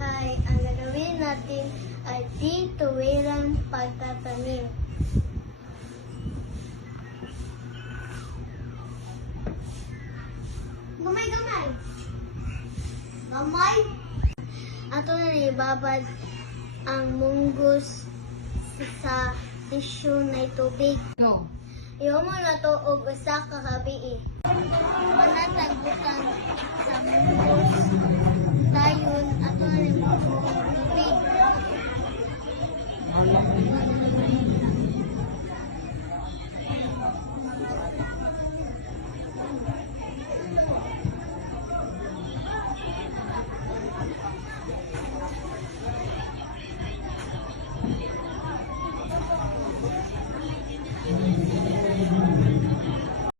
Hi, ang gagawin natin ay di-tuwirang pagtatanim. Gamay! Gamay? Ato na ibabad ang munggos sa tisyo na tubig. No. Iyon mo na to og usa ka gabi. Manatag butang sa munggos. Dayon ato na tubig.